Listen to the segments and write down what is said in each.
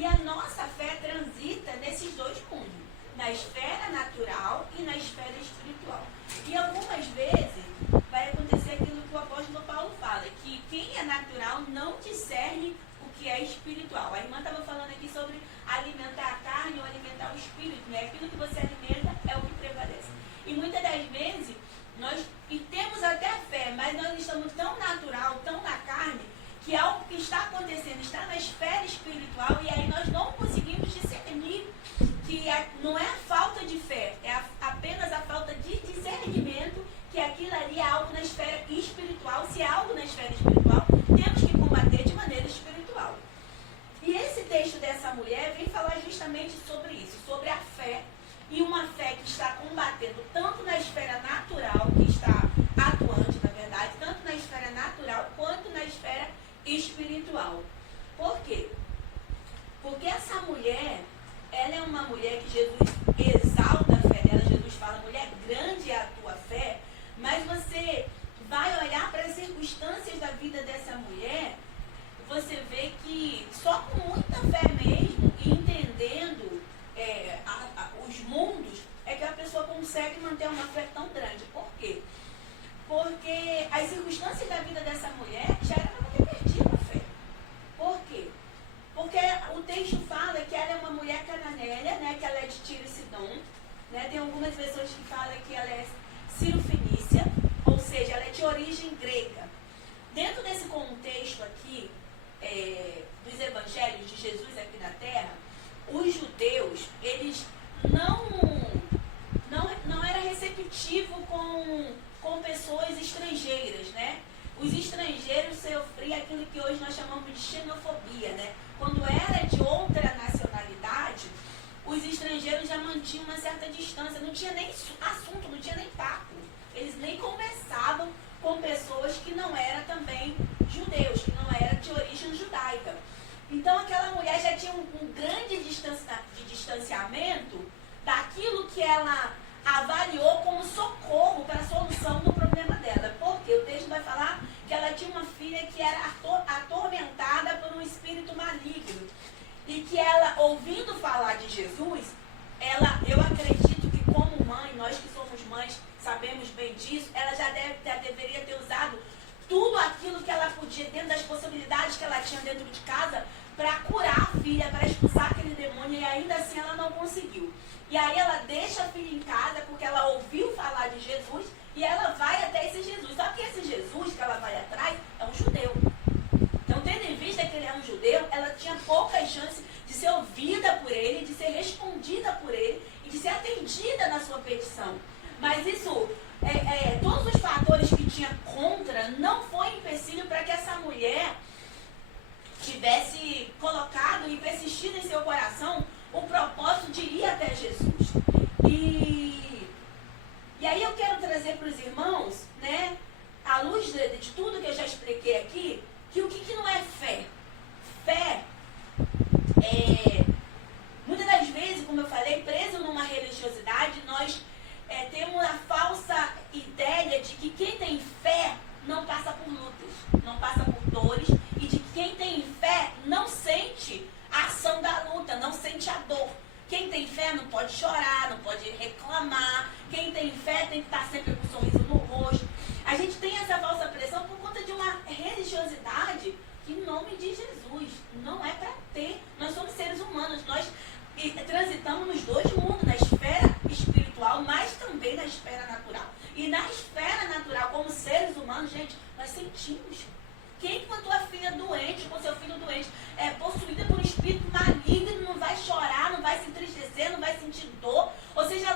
E a nossa fé transita nesses dois mundos, na esfera natural e na esfera espiritual. E algumas vezes vai acontecer aquilo que o apóstolo Paulo fala, que quem é natural não discerne o que é espiritual. A irmã estava falando aqui sobre alimentar a carne ou alimentar o espírito, né? Aquilo que você alimenta é o que prevalece. E muitas das vezes nós temos até fé, mas nós estamos tão natural, tão na carne, que algo que está acontecendo está na esfera espiritual e aí nós não conseguimos discernir que não é a falta de fé, é apenas a falta de discernimento que aquilo ali é algo na esfera espiritual. Se é algo na esfera espiritual, temos que combater de maneira espiritual. E esse texto dessa mulher vem falar justamente sobre isso, sobre a fé, e uma fé que está combatendo tanto na esfera natural, que está atuante, na verdade, tanto na esfera natural quanto na esfera espiritual. Por quê? Porque essa mulher, ela é uma mulher que Jesus exalta a fé dela. Jesus fala, mulher, grande é a tua fé, mas você vai olhar para as circunstâncias da vida dessa mulher, você vê que só com muita fé mesmo, e entendendo os mundos, é que a pessoa consegue manter uma fé tão grande. Por quê? Porque as circunstâncias da vida dessa mulher já era para ter perdido a fé. Por quê? Porque o texto fala que ela é uma mulher cananéia, né, que ela é de Tiro e Sidom, né, tem algumas pessoas que falam que ela é Ciro-fenícia, ou seja, ela é de origem grega. Dentro desse contexto aqui, dos evangelhos de Jesus aqui na Terra, os judeus, eles não era receptivo com pessoas estrangeiras, né? Os estrangeiros sofriam aquilo que hoje nós chamamos de xenofobia, né? Quando era de outra nacionalidade, os estrangeiros já mantinham uma certa distância, não tinha nem assunto, não tinha nem papo. Eles nem conversavam com pessoas que não eram também judeus, que não eram de origem judaica. Então aquela mulher já tinha um grande distanciamento daquilo que ela avaliou como socorro para a solução do problema dela. Porque o texto vai falar que ela tinha uma filha que era atormentada por um espírito maligno. E que ela, ouvindo falar de Jesus, eu acredito que como mãe, nós que somos mães, sabemos bem disso, ela já deveria ter usado tudo aquilo que ela podia, dentro das possibilidades que ela tinha dentro de casa, para curar a filha, para expulsar aquele demônio, e ainda assim ela não conseguiu. E aí ela deixa a filha em casa, porque ela ouviu falar de Jesus, e ela vai até esse Jesus. Só que esse Jesus que ela vai atrás é um judeu. Então, tendo em vista que ele é um judeu, ela tinha poucas chances de ser ouvida por ele, de ser respondida por ele, e de ser atendida na sua petição. Mas isso, todos os fatores que tinha contra, não foi empecilho para que essa mulher tivesse colocado e persistido em seu coração o propósito de ir até Jesus. E aí eu quero trazer para os irmãos, né, à luz de tudo que eu já expliquei aqui, que o que não é fé? Fé muitas das vezes, como eu falei, preso numa religiosidade, nós temos a falsa ideia de que quem tem fé não passa por lutas, não passa por dores, e de que quem tem fé não sente a ação da luta, não sente a dor. Quem tem fé não pode chorar, não pode reclamar. Quem tem fé tem que estar sempre com um sorriso no rosto. A gente tem essa falsa pressão por conta de uma religiosidade que, em nome de Jesus, não é para ter. Nós somos seres humanos, nós transitamos nos dois mundos, na esfera espiritual, mas também na esfera natural. E na esfera natural, como seres humanos, gente, nós sentimos. Quem com a tua filha doente, com seu filho doente, possuída por um espírito maligno, não vai chorar, não vai se entristecer, não vai sentir dor? Ou seja,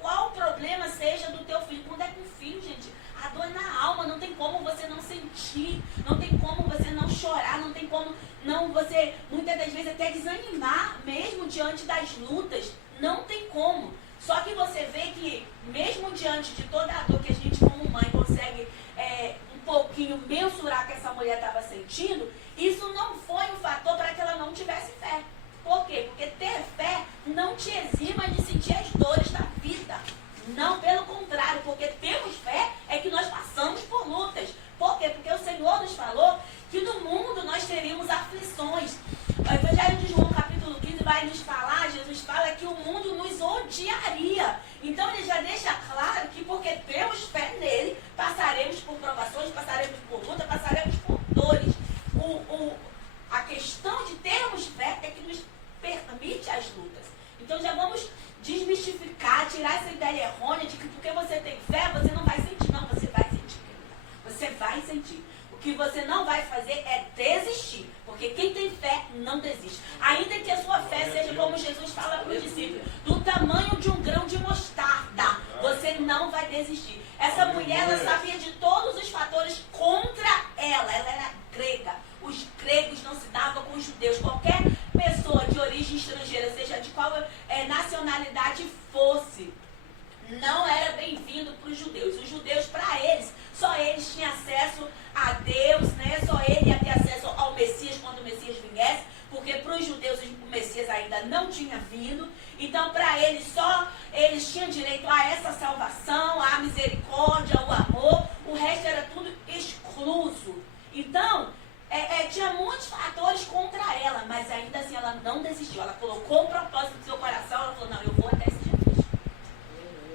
qual o problema seja do teu filho? Quando é com o filho, gente, a dor é na alma, não tem como você não sentir, não tem como você não chorar, não tem como não você, muitas das vezes, até desanimar, mesmo diante das lutas, não tem como. Só que você vê que, mesmo diante de toda a dor que a gente, como mãe, consegue um pouquinho mensurar que essa mulher estava sentindo, isso não foi um fator para que ela não tivesse fé. Por quê? Porque ter fé não te exima de sentir as dores da vida. Não, pelo contrário, porque temos fé é que nós passamos por lutas. Por quê? Porque o Senhor nos falou que no mundo nós teríamos aflições. O Evangelho de João, capítulo tirar essa ideia errônea de que porque você tem fé, você não vai sentir. Não, você vai sentir. Você vai sentir. O que você não vai fazer é desistir. Porque quem tem fé não desiste. Ainda que a sua fé seja como Jesus fala para os discípulos, do tamanho de um grão de mostarda, você não vai desistir. Essa mulher, ela sabia de todos os fatores contra ela. Ela era grega. Os gregos não se davam com os judeus. Qualquer pessoa de origem estrangeira, seja de qual nacionalidade fosse, não era bem-vindo para os judeus. Os judeus, para eles, só eles tinham acesso a Deus, né? Só ele ia ter acesso ao Messias quando o Messias viesse, porque para os judeus o Messias ainda não tinha vindo. Então, para eles, só eles tinham direito a essa salvação, a misericórdia, o amor. O resto era tudo excluso. Então, tinha muitos fatores contra ela, mas ainda assim ela não desistiu. Ela colocou um propósito no seu coração. Ela falou, não, eu vou até esse Jesus.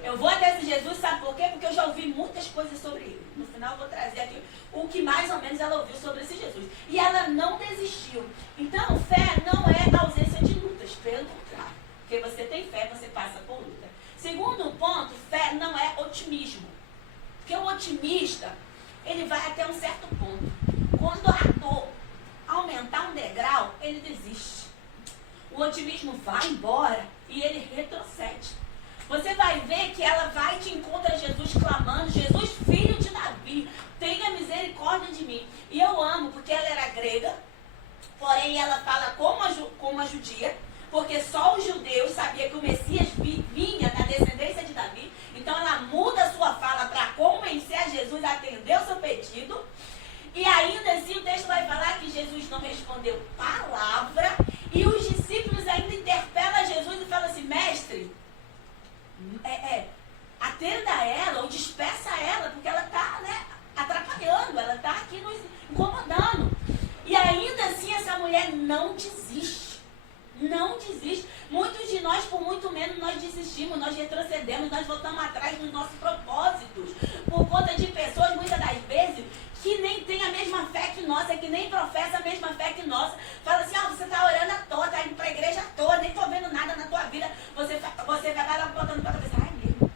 Eu vou até esse Jesus, sabe por quê? Porque eu já ouvi muitas coisas sobre ele. No final eu vou trazer aqui o que mais ou menos ela ouviu sobre esse Jesus. E ela não desistiu. Então, fé não é ausência de lutas, pelo contrário. Porque você tem fé, você passa por luta. Segundo ponto, fé não é otimismo. Porque o otimista, ele vai até um certo ponto. Quando a dor aumentar um degrau, ele desiste. O otimismo vai embora e ele retrocede. Você vai ver que ela vai te encontrar Jesus clamando, Jesus, filho de Davi, tenha misericórdia de mim. E eu amo, porque ela era grega, porém ela fala como a judia, porque só os judeus sabiam que o Messias vinha da descendência de Davi. Então ela muda a sua fala para convencer a Jesus a atender o seu pedido. E ainda assim o texto vai falar que Jesus não respondeu palavra e os discípulos ainda interpelam Jesus e falam assim, mestre, atenda ela ou despeça ela, porque ela está, né, atrapalhando, ela está aqui nos incomodando. E ainda assim essa mulher não desiste. Não desiste. Muitos de nós, por muito menos, nós desistimos, nós retrocedemos, nós voltamos atrás dos nossos propósitos. Por conta de pessoas, muitas das vezes, que nem tem a mesma fé que nossa, que nem professa a mesma fé que nossa. Fala assim, você está orando à toa, está indo para a igreja à toa, nem estou vendo nada na tua vida. Você vai lá botando para a cabeça, ai meu.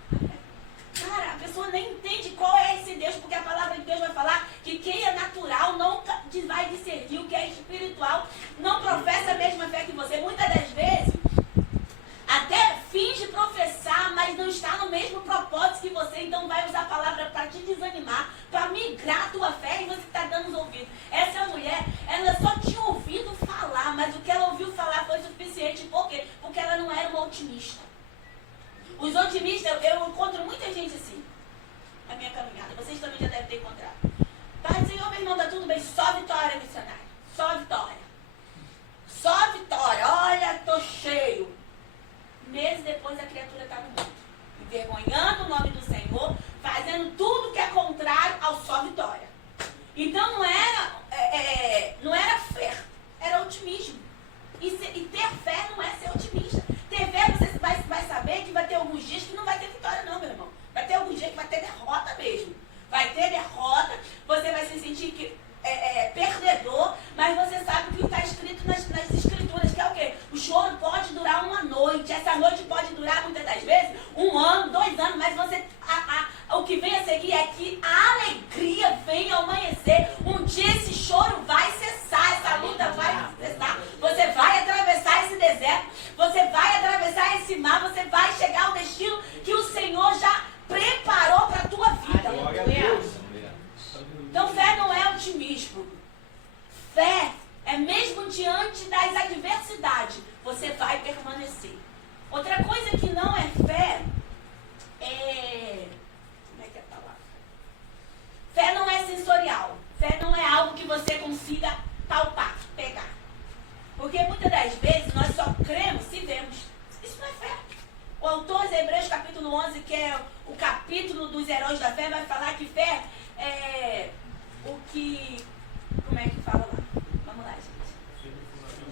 Cara, a pessoa nem entende qual é esse Deus, porque a palavra de Deus vai falar que quem é natural não vai discernir o que é espiritual, não professa a mesma fé que você. Muitas das vezes, até finge professar, mas não está no mesmo propósito que você, então vai usar a palavra para te desanimar, para migrar a tua fé, e você está dando os ouvidos. Essa mulher, ela só tinha ouvido falar, mas o que ela ouviu falar foi suficiente. Por quê? Porque ela não era uma otimista. Os otimistas, eu encontro muita gente assim, na minha caminhada, vocês também já devem ter encontrado. Pai, Senhor, meu irmão, tá tudo bem, só vitória, missionário, só vitória. Só vitória, olha, tô cheio. Meses depois a criatura está no mundo, envergonhando o nome do Senhor, fazendo tudo que é contrário ao só vitória. Então não era fé, era otimismo. E ter fé não é ser otimista. Ter fé, você vai saber que vai ter alguns dias que não vai ter vitória não, meu irmão. Vai ter alguns dias que vai ter derrota mesmo. Vai ter derrota, você vai se sentir perdedor, mas você sabe o que está escrito nas escrituras, que é o quê? O choro pode durar uma noite, essa noite pode durar muitas das vezes 1 ano, 2 anos, mas o que vem a seguir é que a alegria vem ao amanhecer. Um dia esse choro vai cessar, essa luta vai cessar, você vai atravessar esse deserto, você vai atravessar esse mar, você vai chegar ao destino que o Senhor já preparou para a tua vida. Glória a Deus. Então fé não é otimismo. Fé é mesmo diante das adversidades, você vai permanecer. Outra coisa que não é fé é... Como é que é a palavra? Fé não é sensorial. Fé não é algo que você consiga palpar, pegar. Porque muitas das vezes nós só cremos se vemos. Isso não é fé. O autor de Hebreus capítulo 11, que é o capítulo dos heróis da fé, vai falar que fé é o que... Como é que fala lá? Vamos lá, gente.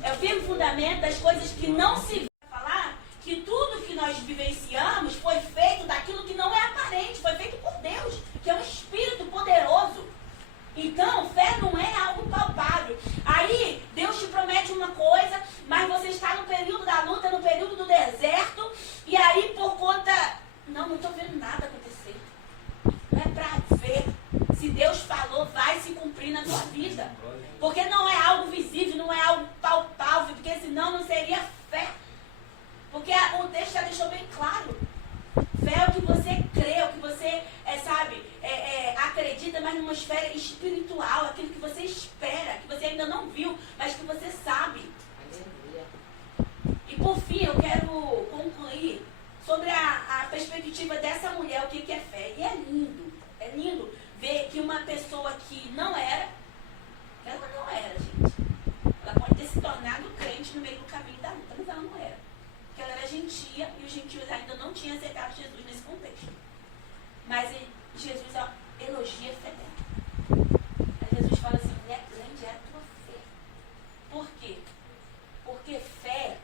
É o firme fundamento das coisas que não se vê. Falar que tudo que nós vivenciamos foi feito daquilo que não é aparente, foi feito por Deus, que é um Espírito poderoso. Então, fé não é algo palpável. Aí, Deus te promete uma coisa, mas você está no período da luta, no período do deserto, e aí, por conta Porque não é algo visível, não é algo palpável, porque senão não seria fé. Porque o texto já deixou bem claro. Fé é o que você crê, o que você, acredita, mas numa esfera espiritual, aquilo que você espera, que você ainda não viu, mas que você sabe. E por fim, eu quero concluir sobre a perspectiva dessa mulher, o que é fé. E é lindo ver que uma pessoa que não era, ela não era, gente. Ela pode ter se tornado crente no meio do caminho da luta, mas ela não era. Porque ela era gentia e os gentios ainda não tinham aceitado Jesus nesse contexto. Mas Jesus elogia a fé dela. Aí Jesus fala assim, mulher, grande é a tua fé. Por quê? Porque fé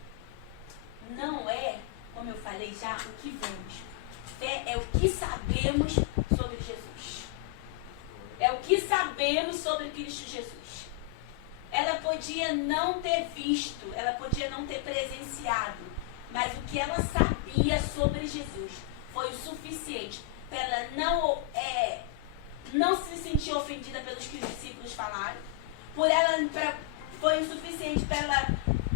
não é, como eu falei já, o que vemos. Fé é o que sabemos sobre Jesus. É o que sabemos sobre Cristo Jesus. Ela podia não ter visto, ela podia não ter presenciado, mas o que ela sabia sobre Jesus foi o suficiente para ela não se sentir ofendida pelos que os discípulos falaram. Foi o suficiente para ela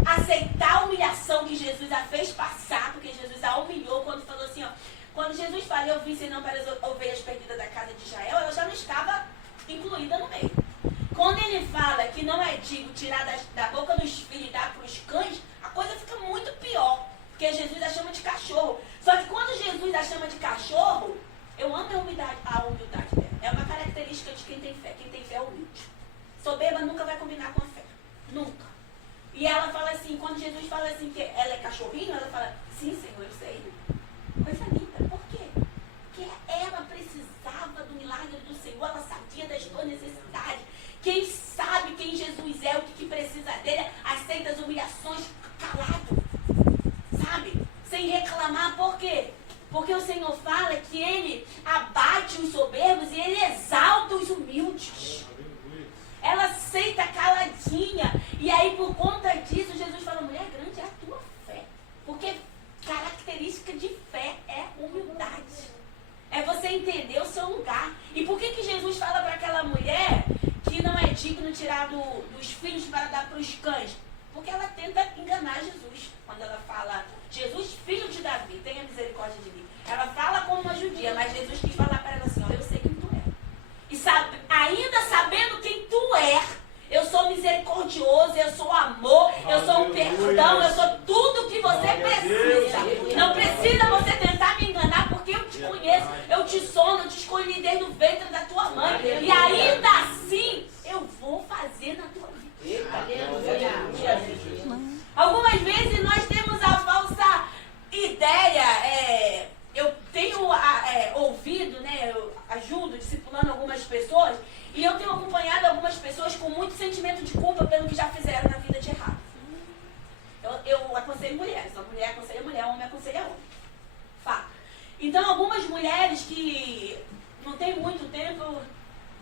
aceitar a humilhação que Jesus a fez passar, porque Jesus a humilhou quando falou assim, quando Jesus falou, eu vim senão para as ovelhas perdidas da casa de Israel, ela já não estava incluída no meio. Quando ele fala que não é digno tirar da boca dos filhos e dar para os cães, a coisa fica muito pior, porque Jesus a chama de cachorro. Só que quando Jesus a chama de cachorro, eu amo a humildade dela. É uma característica de quem tem fé. Quem tem fé é humilde. Soberba nunca vai combinar com a fé. Nunca. E ela fala assim, quando Jesus fala assim que ela é cachorrinho, ela fala, sim, Senhor, eu sei. Coisa linda. Por quê? Porque ela precisava do milagre do Senhor, ela sabia das suas necessidades. Quem sabe quem Jesus é, o que precisa dele, aceita as humilhações calado. Sabe? Sem reclamar. Por quê? Porque o Senhor fala que ele abate os soberbos e ele exalta os humildes. Ela aceita caladinha. E aí, por conta disso, Jesus fala, mulher, grande é a tua fé. Porque característica de fé é humildade. É você entender o seu lugar. E por que Jesus fala para aquela mulher que não é digno tirar dos filhos para dar para os cães? Porque ela tenta enganar Jesus. Quando ela fala, Jesus, filho de Davi, tenha misericórdia de mim. Ela fala como uma judia, mas Jesus quis falar para ela assim, eu sei quem tu é. E ainda sabendo quem tu é, eu sou misericordioso, eu sou amor, eu sou o perdão, eu sou tudo que você precisa. Não precisa você tentar me enganar, porque eu te conheço, eu te sono, eu te escolhi desde o ventre da tua mãe. E ainda assim, eu vou fazer na tua vida. Algumas vezes nós temos a falsa ideia, eu tenho ouvido, né, eu ajudo, discipulando algumas pessoas, e eu tenho acompanhado algumas pessoas com muito sentimento de culpa pelo que já fizeram na vida de errado. Eu aconselho mulheres, a mulher aconselha mulher, o homem aconselha homem. Fato. Então, algumas mulheres que não tem muito tempo,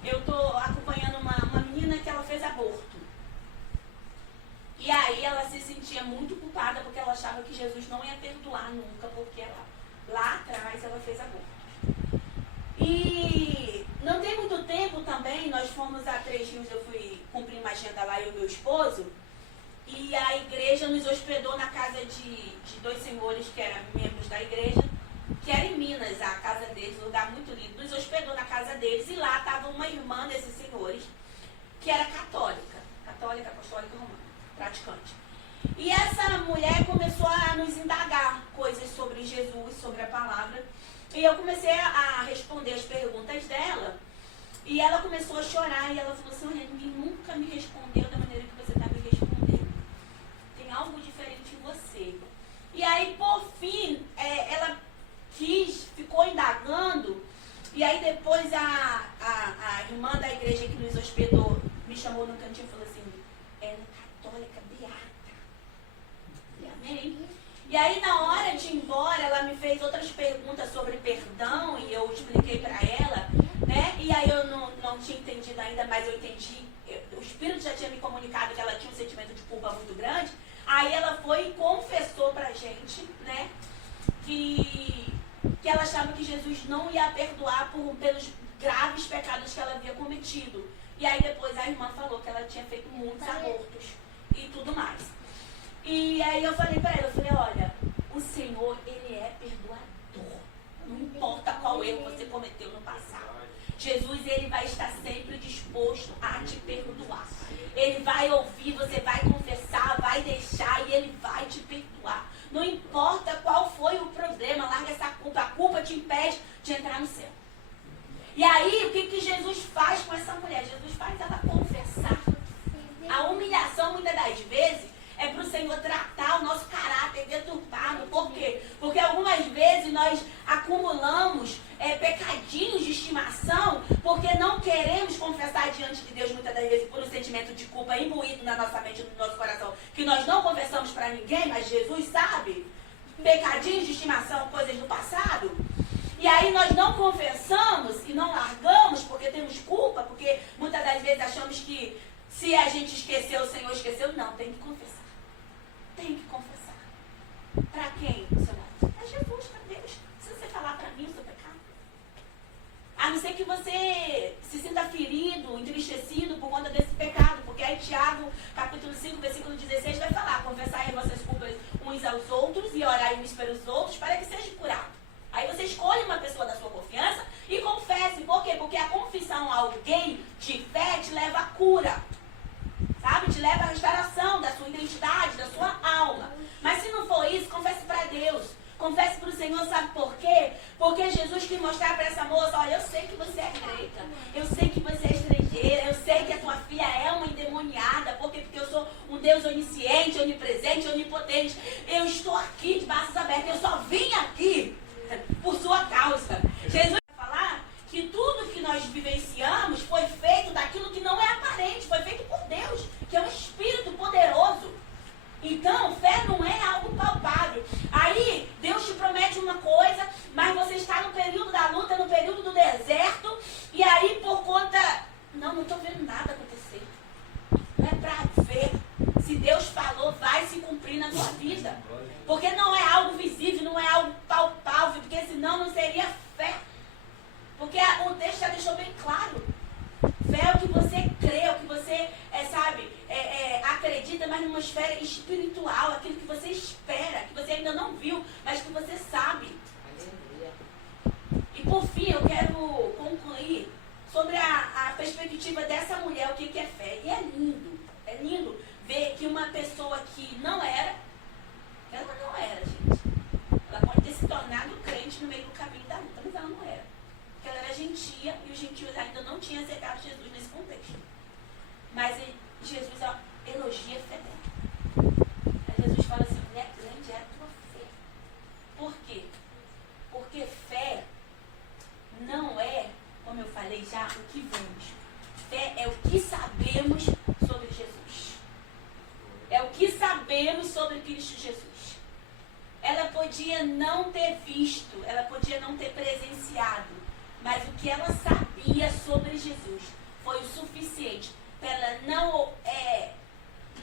eu estou acompanhando uma menina que ela fez aborto. E aí ela se sentia muito culpada porque ela achava que Jesus não ia perdoar nunca, porque lá atrás ela fez aborto. E não tem muito tempo também, nós fomos a Três Rios, eu fui cumprir uma agenda lá, eu e meu esposo, e a igreja nos hospedou na casa de dois senhores que eram membros da igreja, que era em Minas, a casa deles, um lugar muito lindo. Nos hospedou na casa deles e lá estava uma irmã desses senhores, que era católica, apostólica romana, praticante. E essa mulher começou a nos indagar coisas sobre Jesus, sobre a palavra. E eu comecei a responder as perguntas dela. E ela começou a chorar e ela falou assim, olha, ninguém nunca me respondeu da maneira que você está me respondendo. Tem algo diferente em você. E aí, por fim, ela ficou indagando. E aí depois a irmã da igreja que nos hospedou me chamou no cantinho e falou assim, ela é católica beata. E amém? E aí, na hora de ir embora, ela me fez outras perguntas sobre perdão e eu expliquei para ela, né? E aí eu não tinha entendido ainda, mas eu entendi. O Espírito já tinha me comunicado que ela tinha um sentimento de culpa muito grande. Aí ela foi e confessou pra gente, né? Que ela achava que Jesus não ia perdoar pelos graves pecados que ela havia cometido. E aí depois a irmã falou que ela tinha feito muitos abortos e tudo mais. E aí eu falei pra ela, eu falei, olha, o Senhor, Ele é perdoador. Não importa qual erro você cometeu no passado. Jesus, Ele vai estar sempre disposto a te perdoar. Ele vai ouvir, você vai confessar, vai deixar e Ele vai te perdoar. Não importa qual foi o problema, larga essa culpa. A culpa te impede de entrar no céu. E aí, o que Jesus faz com essa mulher? Jesus faz ela confessar. A humilhação, muitas das vezes, é para o Senhor tratar o nosso caráter deturpado. Por quê? Porque algumas vezes nós acumulamos pecadinhos de estimação porque não queremos confessar diante de Deus, muitas das vezes, por um sentimento de culpa imbuído na nossa mente e no nosso coração, que nós não confessamos para ninguém, mas Jesus sabe. Pecadinhos de estimação, coisas do passado. E aí nós não confessamos e não largamos porque temos culpa, porque muitas das vezes achamos que se a gente esqueceu, o Senhor esqueceu. Não, tem que confessar. Tem que confessar. Para quem, senhor? É Jesus, para Deus. Se você falar para mim o seu pecado. A não ser que você se sinta ferido, entristecido por conta desse pecado. Porque aí Tiago, capítulo 5, versículo 16, vai falar: confessai as vossas culpas uns aos outros e orai uns pelos outros para que seja curado. Aí você escolhe uma pessoa da sua confiança e confesse. Por quê? Porque a confissão a alguém de fé te leva à cura. Sabe? Te leva à restauração da sua identidade, da sua alma. Mas se não for isso, confesse para Deus. Confesse para o Senhor, sabe por quê? Porque Jesus quis mostrar para essa moça: olha, eu sei que você é grega, eu sei que você é estrangeira, eu sei que a tua filha é uma endemoniada. Por quê? Porque eu sou um Deus onisciente, onipresente, onipotente. Eu estou aqui de braços abertos, eu só vim aqui por sua causa. Jesus vai falar que tudo que nós vivenciamos foi feito daquilo que não é aparente, foi feito por Deus, que é um Espírito poderoso. Então, fé não é algo palpável. Aí, Deus te promete uma coisa, mas você está no período da luta, no período do deserto, e aí por conta... Não estou vendo nada acontecer. Não é para ver. Se Deus falou, vai se cumprir na tua vida. Porque não é algo visível, não é algo palpável, porque senão não seria fé. Porque o texto já deixou bem claro. Fé é o que você crê, o que você, acredita, mas numa esfera espiritual, aquilo que você espera, que você ainda não viu, mas que você sabe. E por fim, eu quero concluir sobre a perspectiva dessa mulher, o que é fé. E é lindo ver que uma pessoa que não era, ela não era, gente. Ela pode ter se tornado crente no meio do caminho da luta, mas ela não era. Porque ela era gentia e os gentios ainda não tinham aceitado Jesus nesse contexto. Mas Jesus elogia a fé dela. Aí Jesus fala assim: mulher, grande é a tua fé. Por quê? Porque fé não é, como eu falei já, o que vemos. Fé é o que sabemos sobre Jesus. É o que sabemos sobre Cristo Jesus. Ela podia não ter visto, ela podia não ter presenciado, mas o que ela sabia sobre Jesus foi o suficiente para ela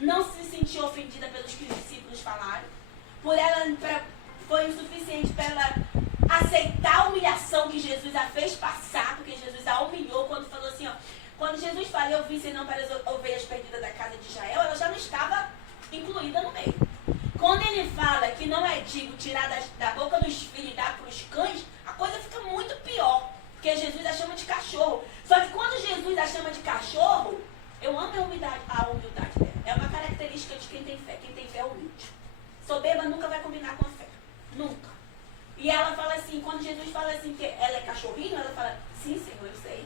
não se sentir ofendida pelos que os discípulos falaram. Foi o suficiente para ela aceitar a humilhação que Jesus a fez passar, porque Jesus a humilhou quando falou assim, ó. Quando Jesus fala: eu vim senão para as ovelhas perdidas da casa de Israel, ela já não estava incluída no meio. Quando ele fala que não é digno tirar da boca dos filhos e dar para os cães, a coisa fica muito pior, porque Jesus a chama de cachorro. Só que quando Jesus a chama de cachorro, eu amo a humildade dela. É uma característica de quem tem fé. Quem tem fé é humilde. Soberba nunca vai combinar com a fé. Nunca. E ela fala assim, quando Jesus fala assim que ela é cachorrinho, ela fala: sim, Senhor, eu sei.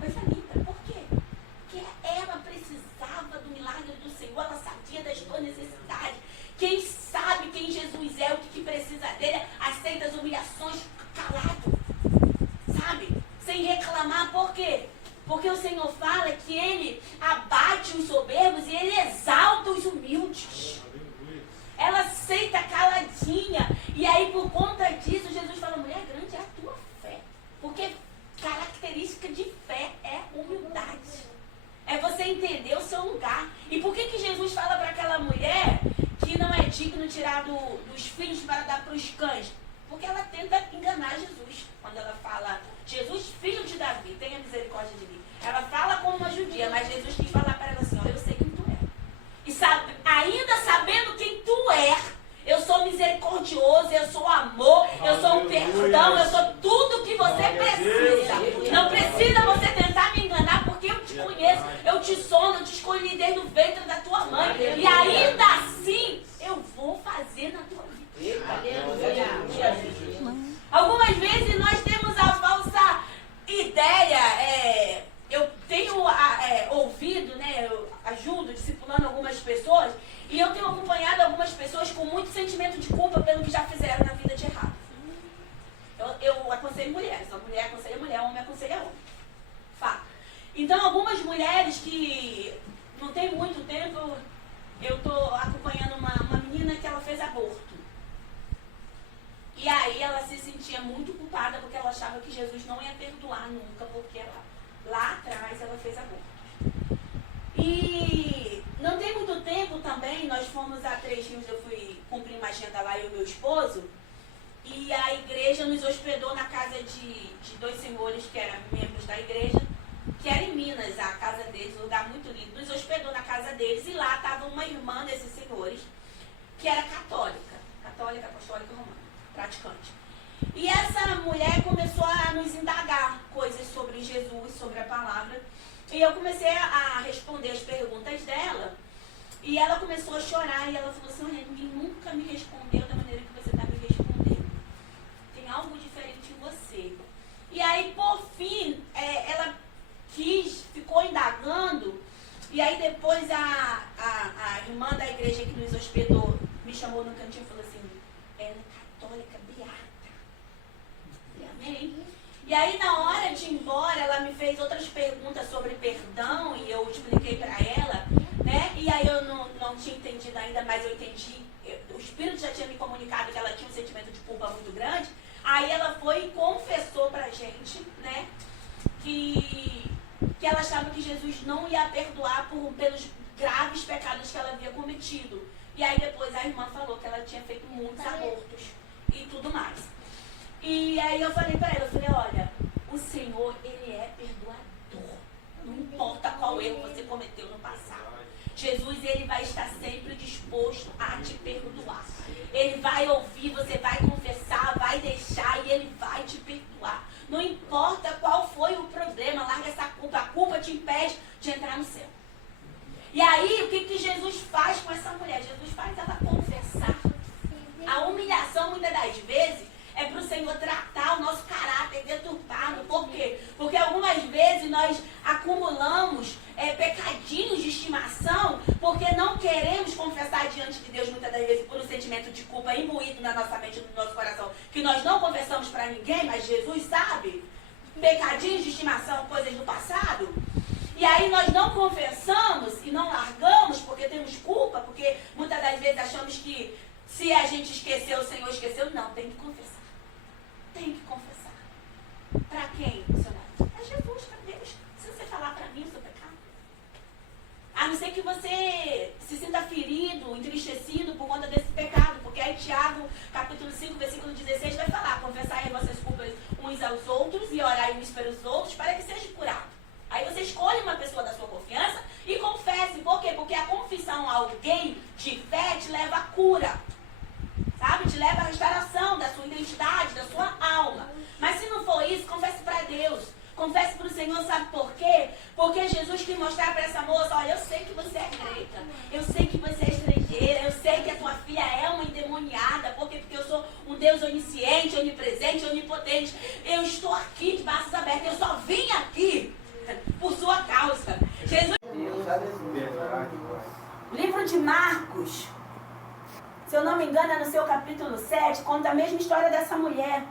Coisa linda. Por quê? Porque ela precisava do milagre do Senhor, ela sabia das suas necessidades. Quem sabe quem Jesus é, o que precisa dele, aceita as humilhações calado, sabe? Sem reclamar. Por quê? Porque o Senhor fala que Ele abate os soberbos e Ele exalta os humildes. Ela aceita caladinha. E aí, por conta disso, Jesus fala: mulher, grande é a tua fé. Porque característica de fé é humildade. É você entender o seu lugar. E por que Jesus fala para aquela mulher que não é digno tirar dos filhos para dar para os cães? Porque ela tenta enganar Jesus. Quando ela fala: Jesus, filho de Davi, tenha misericórdia de mim. Ela fala como uma judia, mas Jesus quis falar para ela assim, ó, eu sei quem tu é. E ainda sabendo quem tu é, eu sou misericordioso, eu sou amor, eu sou um perdão, eu sou tudo que você precisa. Não precisa você tentar me enganar, porque eu te conheço, eu te sono, eu te escolhi desde o ventre da tua mãe. E ainda assim, eu vou fazer na tua vida. Algumas vezes nós temos a falsa ideia, eu tenho ouvido, né, eu ajudo, discipulando algumas pessoas, e eu tenho acompanhado algumas pessoas com muito sentimento de culpa pelo que já fizeram na vida de errado. Eu aconselho mulheres, a mulher aconselha mulher, o homem aconselha homem. Fato. Então, algumas mulheres que não tem muito tempo, eu estou acompanhando uma menina que ela fez aborto. E aí ela se sentia muito culpada porque ela achava que Jesus não ia perdoar nunca, porque lá atrás ela fez aborto. E não tem muito tempo também, nós fomos a Três Rios, eu fui cumprir uma agenda lá, eu e meu esposo, e a igreja nos hospedou na casa de dois senhores que eram membros da igreja, que era em Minas, a casa deles, um lugar muito lindo. Nos hospedou na casa deles e lá estava uma irmã desses senhores, que era católica, apostólica romana, praticante. E essa mulher começou a nos indagar coisas sobre Jesus, sobre a palavra. E eu comecei a responder as perguntas dela. E ela começou a chorar e ela falou assim, olha, ninguém nunca me respondeu da maneira que você está me respondendo. Tem algo diferente em você. E aí, por fim, ela ficou indagando. E aí depois a irmã da igreja que nos hospedou me chamou no cantinho e falou assim, ela é católica beata. Amém? E aí, na hora de ir embora, ela me fez outras perguntas sobre perdão e eu expliquei para ela, né? E aí eu não tinha entendido ainda, mas eu entendi. O Espírito já tinha me comunicado que ela tinha um sentimento de culpa muito grande. Aí ela foi e confessou pra gente, né? Que ela achava que Jesus não ia perdoar pelos graves pecados que ela havia cometido. E aí depois a irmã falou que ela tinha feito muitos abortos e tudo mais. E aí eu falei para ela, olha, o Senhor, Ele é perdoador. Não importa qual erro você cometeu no passado. Jesus, Ele vai estar sempre disposto a te perdoar. Ele vai ouvir, você vai confessar, vai deixar e Ele vai te perdoar. Não importa qual foi o problema, larga essa culpa. A culpa te impede de entrar no céu. E aí, o que Jesus faz com essa mulher? Jesus faz ela confessar. A humilhação, muitas das vezes, é para o Senhor tratar o nosso caráter deturpado. Por quê? Porque algumas vezes nós acumulamos pecadinhos de estimação porque não queremos confessar diante de Deus, muitas das vezes, por um sentimento de culpa imbuído na nossa mente e no nosso coração, que nós não confessamos para ninguém, mas Jesus sabe. Pecadinhos de estimação, coisas do passado. E aí nós não confessamos e não largamos porque temos culpa, porque muitas das vezes achamos que se a gente esqueceu, o Senhor esqueceu. Não, tem que confessar. Tem que confessar. Para quem, missionário? É Jesus, para Deus. Se você falar para mim o seu pecado. A não ser que você se sinta ferido, entristecido por conta desse pecado. Porque aí Tiago, capítulo 5, versículo 16, vai falar: confessai as vossas culpas uns aos outros e orai uns pelos outros para que seja curado. Aí você escolhe uma pessoa da sua confiança e confesse. Por quê? Porque a confissão a alguém de fé te leva à cura. Sabe? Te leva à restauração da sua identidade, da sua alma. Mas se não for isso, confesse para Deus. Confesse para o Senhor, sabe por quê? Porque Jesus quis mostrar para essa moça, olha, eu sei que você é grega, eu sei que você é estrangeira, eu sei que a tua filha é uma endemoniada. Por quê? Porque eu sou um Deus onisciente, onipresente, onipotente. Eu estou aqui de braços abertos, eu só vim aqui por sua causa. Jesus... Livro de Marcos, se eu não me engano, é no seu capítulo 7, conta a mesma história dessa mulher.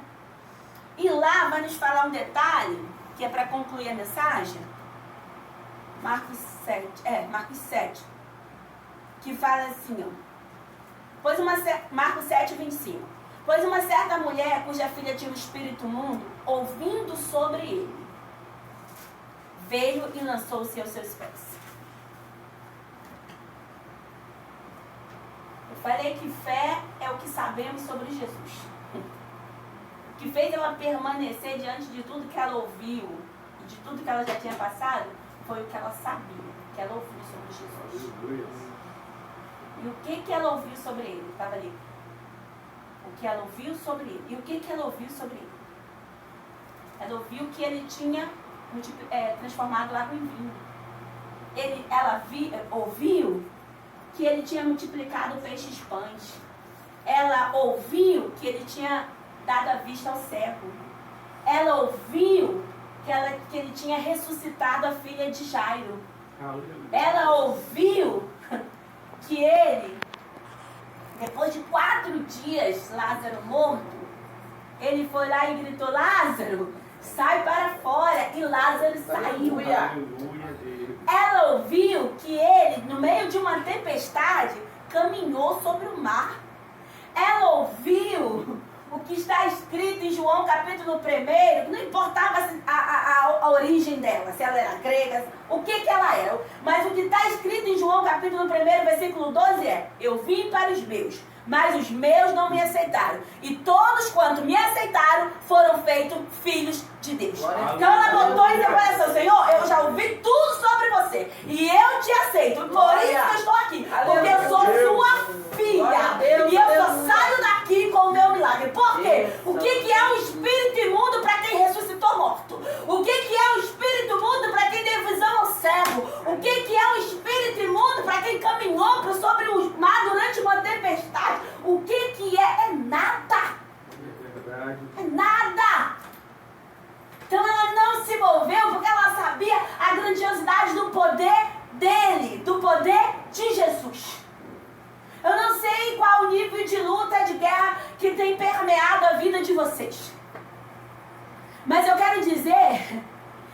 E lá vai nos falar um detalhe, que é para concluir a mensagem. Marcos 7, que fala assim, ó. Marcos 7, 25. Pois uma certa mulher, cuja filha tinha um espírito imundo, ouvindo sobre ele, veio e lançou-se aos seus pés. Eu falei que fé é o que sabemos sobre Jesus. Que fez ela permanecer diante de tudo que ela ouviu de tudo que ela já tinha passado, foi o que ela sabia, que ela ouviu sobre Jesus. E o que ela ouviu sobre ele? Estava ali. O que ela ouviu sobre ele. E o que ela ouviu sobre ele? Ela ouviu que ele tinha transformado água em vinho. Ela ouviu que ele tinha multiplicado peixes e pães. Ela ouviu que ele tinha dado a vista ao cego. Ela ouviu que ele tinha ressuscitado a filha de Jairo. Ela ouviu que ele, depois de 4 dias, Lázaro morto, ele foi lá e gritou: Lázaro, sai para fora. E Lázaro saiu. Ela ouviu que ele, no meio de uma tempestade, caminhou sobre o mar. Ela ouviu o que está escrito em João capítulo 1, não importava a origem dela, se ela era grega, o que ela era. Mas o que está escrito em João capítulo 1, versículo 12 é: eu vim para os meus, mas os meus não me aceitaram. E todos quanto me aceitaram foram feitos filhos de Deus. Então ela botou em seu coração: Senhor, eu já ouvi tudo sobre você e eu te aceito. Por isso eu estou aqui, porque eu sou sua filha. E eu só saio daqui com o meu milagre. Por quê? O que é um espírito imundo para quem ressuscitou morto? O que é um espírito imundo para quem deu visão ao cego? O que é um espírito imundo para quem caminhou sobre o mar durante uma tempestade? O que é? É nada. É nada. Então ela não se moveu porque ela sabia a grandiosidade do poder dele, do poder de Jesus. Eu não sei qual o nível de luta, de guerra que tem permeado a vida de vocês. Mas eu quero dizer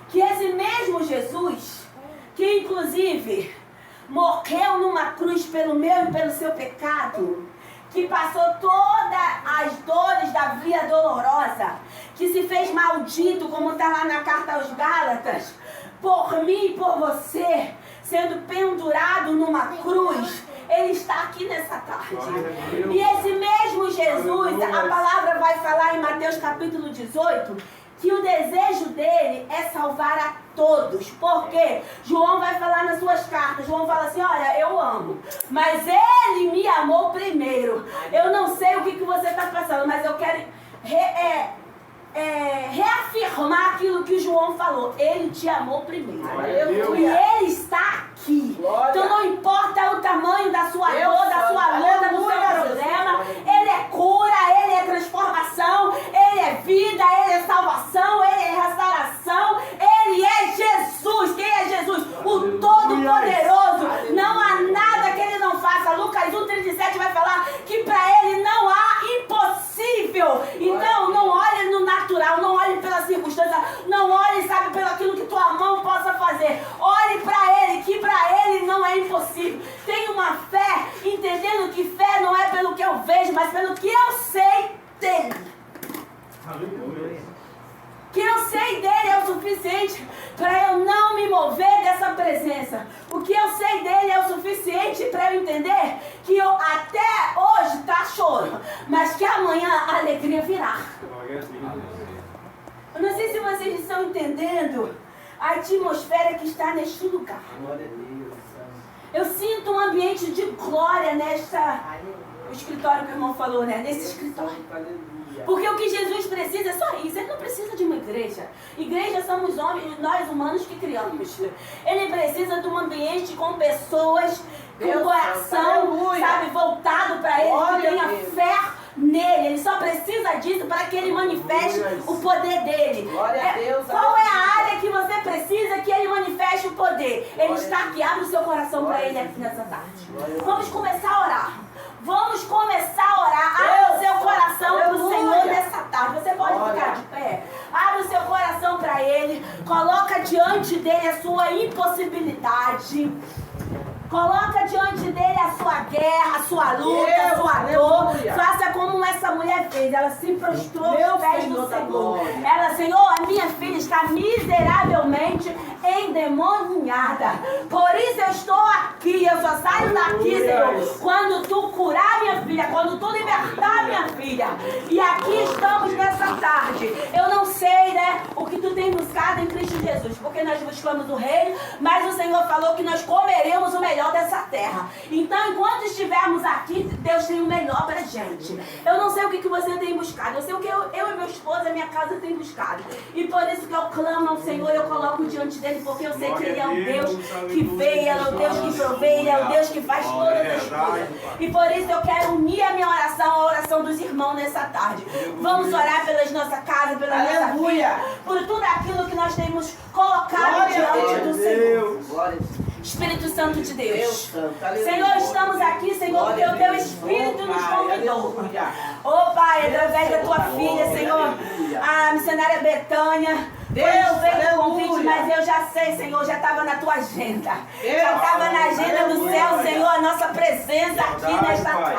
que esse mesmo Jesus, que inclusive morreu numa cruz pelo meu e pelo seu pecado, que passou todas as dores da via dolorosa, que se fez maldito, como está lá na carta aos Gálatas, por mim e por você, sendo pendurado numa cruz, ele está aqui nessa tarde. E esse mesmo Jesus, a palavra vai falar em Mateus capítulo 18, que o desejo dele é salvar a todos. Porque João vai falar nas suas cartas, João fala assim: olha, eu amo, mas ele me amou primeiro. Eu não sei o que você está passando, mas eu quero reafirmar aquilo que João falou. Ele te amou primeiro. E ele está aqui. Glória. Então não importa o tamanho da sua dor, da sua luta, do seu problema. Ele é cura, ele é transformação, ele é vida, ele é salvação, ele é restauração. Ele é Jesus. Quem é Jesus? O Todo-Poderoso. Não há nada que ele não faça. Lucas 1,37 vai falar que para ele não há impossível. Então não olhe no natural, não olhe pela circunstância, não olhe, sabe, pelo aquilo que tua mão possa fazer. Olhe para ele, que para ele não é impossível. Tenha uma fé, entendendo que fé não é pelo que eu vejo, mas pelo que eu sei dele. Aleluia. Que eu sei dele é o suficiente para eu não me mover dessa presença. O que eu sei dele é o suficiente para eu entender que eu até hoje está choro, mas que amanhã a alegria virá. Eu não sei se vocês estão entendendo a atmosfera que está neste lugar. Eu sinto um ambiente de glória o escritório que o irmão falou, né? Nesse escritório. Porque o que Jesus precisa é só isso. Ele não precisa de uma igreja. Igreja somos nós humanos que criamos. Ele precisa de um ambiente com pessoas com coração, sabe, voltado para ele, que tenha fé nele. Ele só precisa disso para que ele manifeste o poder dele. Qual é a área que você precisa que ele manifeste o poder? Ele está aqui. Abre o seu coração para ele aqui nessa tarde. Vamos começar a orar. Vamos começar a orar. Abre o seu coração para o Senhor nessa tarde. Você pode ficar de pé. Abre o seu coração para ele. Coloca diante dele a sua impossibilidade. Coloca diante dele a sua guerra, a sua luta, a sua dor. Faça como essa mulher fez. Ela se prostrou aos pés do Senhor. Ela, Senhor, a minha filha está miseravelmente endemoniada. Por isso eu estou aqui. Eu só saio daqui, Senhor, quando tu curar minha filha, quando tu libertar minha filha. E aqui estamos nessa tarde. Eu não sei, né, o que tu tem buscado em Cristo Jesus, porque nós buscamos o reino, mas o Senhor falou que nós comeremos o melhor dessa terra. Então, enquanto estivermos aqui, Deus tem o melhor pra gente. Eu não sei o que você tem buscado, eu sei o que eu e meu esposo, a minha casa tem buscado. E por isso que eu clamo ao Senhor, eu coloco diante dele, porque eu sei que Ele é o Deus que veio, Ele é o Deus que provê, Ele é o Deus que faz todas as coisas. E por isso eu quero unir a minha oração à oração dos irmãos nessa tarde. Vamos orar pelas nossas casas, pela nossa vida, por tudo aquilo que nós temos colocado diante do Senhor. Espírito Santo de Deus. Senhor, estamos aqui, Senhor, porque o Teu Espírito nos convidou. Oh, Pai, através da Tua filha, Senhor, a missionária Betânia. Eu vejo o convite, mas eu já sei, Senhor, já estava na Tua agenda. Já estava na agenda do céu, Senhor, a nossa presença aqui nesta tarde.